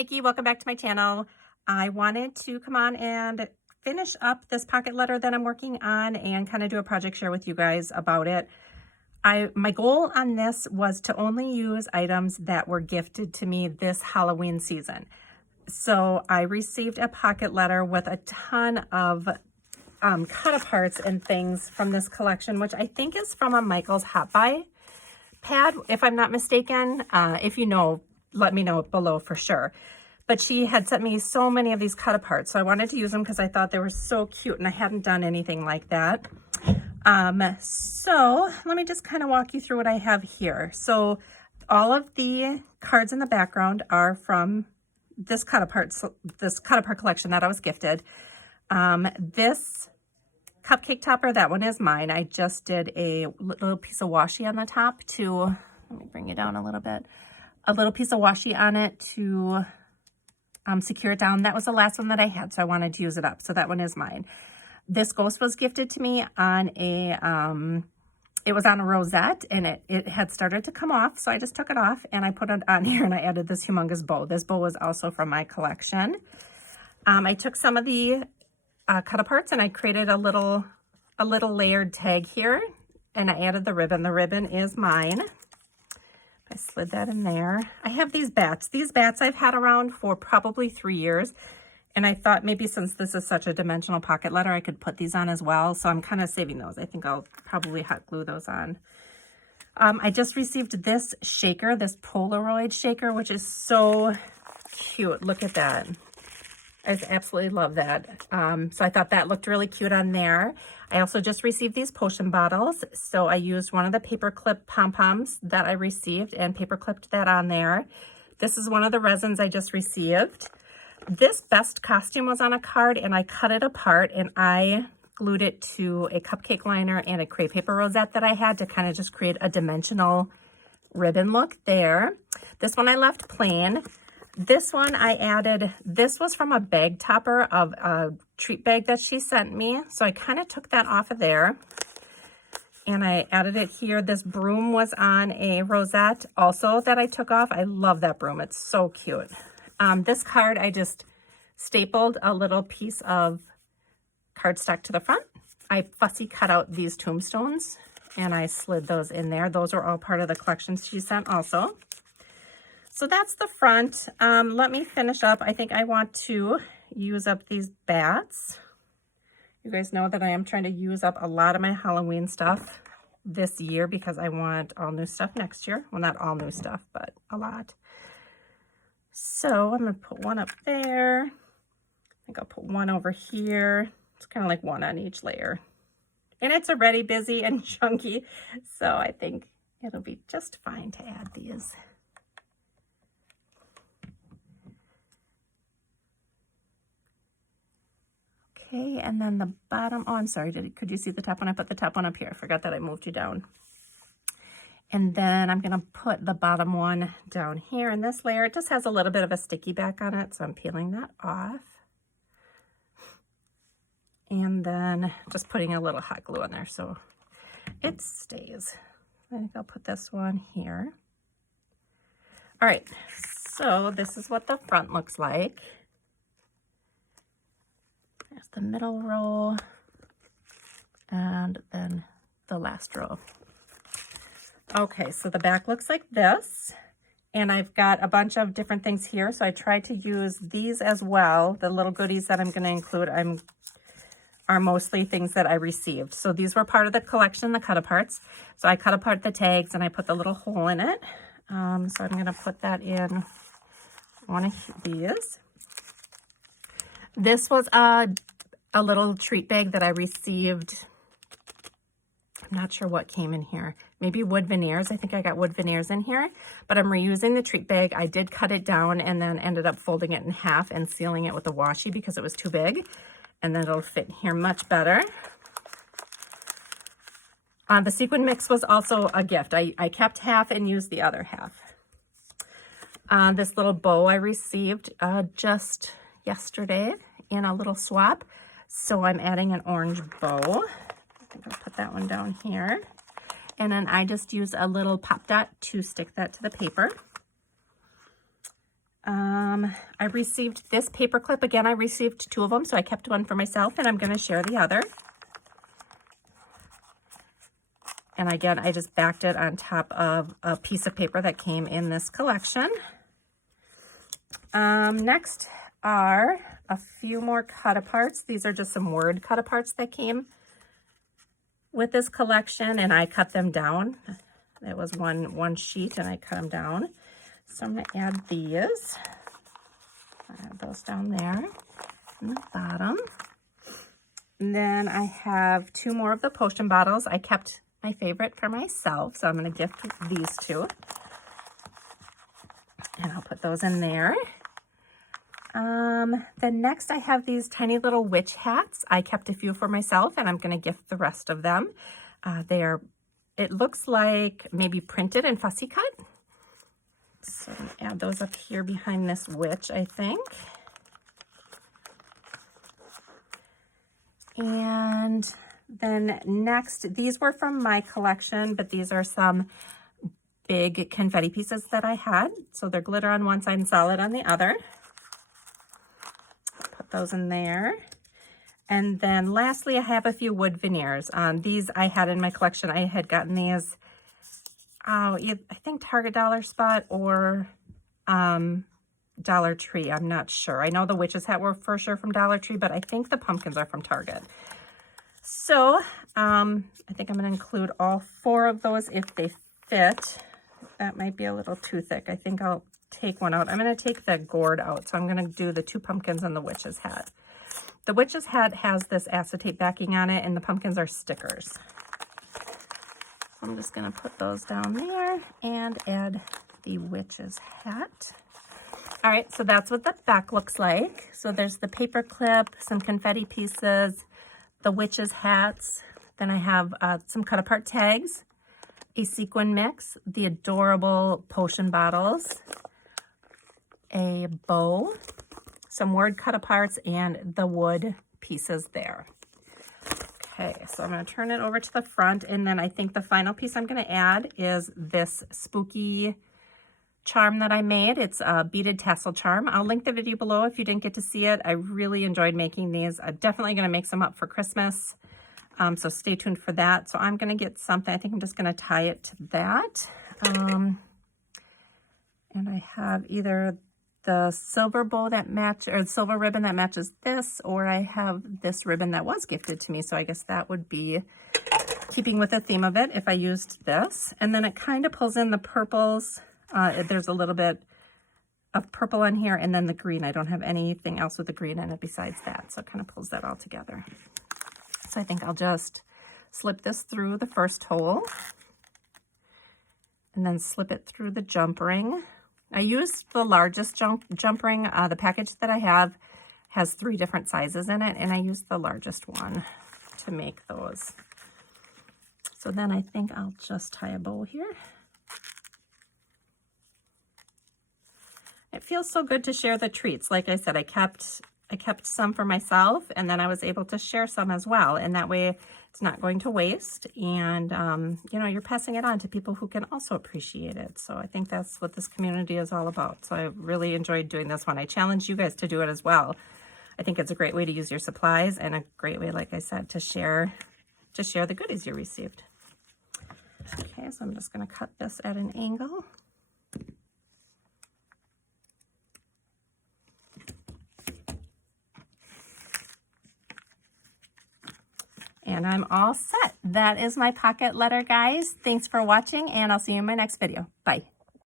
Nikki. Welcome back to my channel. I wanted to come on and finish up this pocket letter that I'm working on and kind of do a project share with you guys about it. My goal on this was to only use items that were gifted to me this Halloween season. So I received a pocket letter with a ton of cut-aparts and things from this collection, which I think is from a Michael's Hot Buy pad, if I'm not mistaken. If you know, let me know below for sure. But she had sent me so many of these cut-aparts, so I wanted to use them because I thought they were so cute and I hadn't done anything like that. So let me just kind of walk you through what I have here. So all of the cards in the background are from this cut-apart collection that I was gifted. This cupcake topper, that one is mine. I just did a little piece of washi on the top to, let me bring it down a little bit, a little piece of washi on it to secure it down. That was the last one that I had, so I wanted to use it up. So that one is mine. This ghost was gifted to me on a, it was on a rosette, and it had started to come off. So I just took it off and I put it on here and I added this humongous bow. This bow was also from my collection. I took some of the cut-aparts and I created a little layered tag here, and I added the ribbon. The ribbon is mine. I slid that in there. I have these bats. These bats I've had around for probably 3 years. And I thought maybe since this is such a dimensional pocket letter, I could put these on as well. So I'm kind of saving those. I think I'll probably hot glue those on. I just received this shaker, this Polaroid shaker, which is so cute. Look at that. I just absolutely love that. So I thought that looked really cute on there. I also just received these potion bottles. So I used one of the paper clip pom-poms that I received and paper clipped that on there. This is one of the resins I just received. This best costume was on a card and I cut it apart and I glued it to a cupcake liner and a crepe paper rosette that I had to kind of just create a dimensional ribbon look there. This one I left plain. This one I added, this was from a bag topper of a treat bag that she sent me. So I kind of took that off of there and I added it here. This broom was on a rosette also that I took off. I love that broom. It's so cute. This card, I just stapled a little piece of cardstock to the front. I fussy cut out these tombstones and I slid those in there. Those are all part of the collections she sent also. So that's the front. Let me finish up. I think I want to use up these bats. You guys know that I am trying to use up a lot of my Halloween stuff this year because I want all new stuff next year. Well, not all new stuff, but a lot. So I'm going to put one up there. I think I'll put one over here. It's kind of like one on each layer. And it's already busy and chunky, so I think it'll be just fine to add these. Okay, and then the bottom, oh, I'm sorry, could you see the top one? I put the top one up here. I forgot that I moved you down. And then I'm going to put the bottom one down here in this layer. It just has a little bit of a sticky back on it, so I'm peeling that off. And then just putting a little hot glue on there so it stays. I think I'll put this one here. All right, so this is what the front looks like. There's the middle row and then the last row. Okay, so the back looks like this, and I've got a bunch of different things here. So I tried to use these as well. The little goodies that I'm going to include are mostly things that I received. So these were part of the collection, the cut-aparts. So I cut apart the tags and I put the little hole in it. So I'm going to put that in one of these. This was a little treat bag that I received. I'm not sure what came in here. Maybe wood veneers. I think I got wood veneers in here, but I'm reusing the treat bag. I did cut it down and then ended up folding it in half and sealing it with the washi because it was too big, and then it'll fit here much better. The sequin mix was also a gift. I kept half and used the other half. This little bow I received just yesterday in a little swap. So I'm adding an orange bow. I think I'll put that one down here. And then I just use a little pop dot to stick that to the paper. I received this paper clip. Again, I received 2 of them, so I kept one for myself, and I'm going to share the other. And again, I just backed it on top of a piece of paper that came in this collection. Next are a few more cut-aparts. These are just some word cut-aparts that came with this collection, and I cut them down. It was one sheet, and I cut them down. So I'm going to add these. Add those down there in the bottom. And then I have 2 more of the potion bottles. I kept my favorite for myself, so I'm going to gift these 2. And I'll put those in there. Then next I have these tiny little witch hats. I kept a few for myself, and I'm going to gift the rest of them. It looks like maybe printed and fussy cut. So I'm going to add those up here behind this witch, I think. And then next, these were from my collection, but these are some big confetti pieces that I had. So they're glitter on one side and solid on the other. Put those in there. And then lastly, I have a few wood veneers. These I had in my collection. I had gotten these, I think Target Dollar Spot or Dollar Tree. I'm not sure. I know the witch's hat were for sure from Dollar Tree, but I think the pumpkins are from Target. So I think I'm going to include all 4 of those if they fit. That might be a little too thick. I think I'll take one out. I'm going to take the gourd out. So I'm going to do the 2 pumpkins and the witch's hat. The witch's hat has this acetate backing on it, and the pumpkins are stickers. So I'm just going to put those down there and add the witch's hat. All right, so that's what the back looks like. So there's the paper clip, some confetti pieces, the witch's hats. Then I have some cut-apart tags, a sequin mix, the adorable potion bottles, a bow, some word cut-aparts, and the wood pieces there. Okay, so I'm going to turn it over to the front, and then I think the final piece I'm going to add is this spooky charm that I made. It's a beaded tassel charm. I'll link the video below if you didn't get to see it. I really enjoyed making these. I'm definitely going to make some up for Christmas, so stay tuned for that. So I'm going to get something. I think I'm just going to tie it to that. And I have either the silver bow that or the silver ribbon that matches this, or I have this ribbon that was gifted to me. So I guess that would be keeping with the theme of it if I used this. And then it kind of pulls in the purples. There's a little bit of purple on here, and then the green. I don't have anything else with the green in it besides that, so it kind of pulls that all together. So I think I'll just slip this through the first hole and then slip it through the jump ring. I used the largest jump ring. The package that I have has 3 different sizes in it, and I used the largest one to make those. So then I think I'll just tie a bow here. It feels so good to share the treats. Like I said, I kept some for myself, and then I was able to share some as well. And that way it's not going to waste. And, you know, you're passing it on to people who can also appreciate it. So I think that's what this community is all about. So I really enjoyed doing this one. I challenge you guys to do it as well. I think it's a great way to use your supplies, and a great way, like I said, to share the goodies you received. Okay, so I'm just going to cut this at an angle. And I'm all set. That is my pocket letter, guys. Thanks for watching, and I'll see you in my next video. Bye.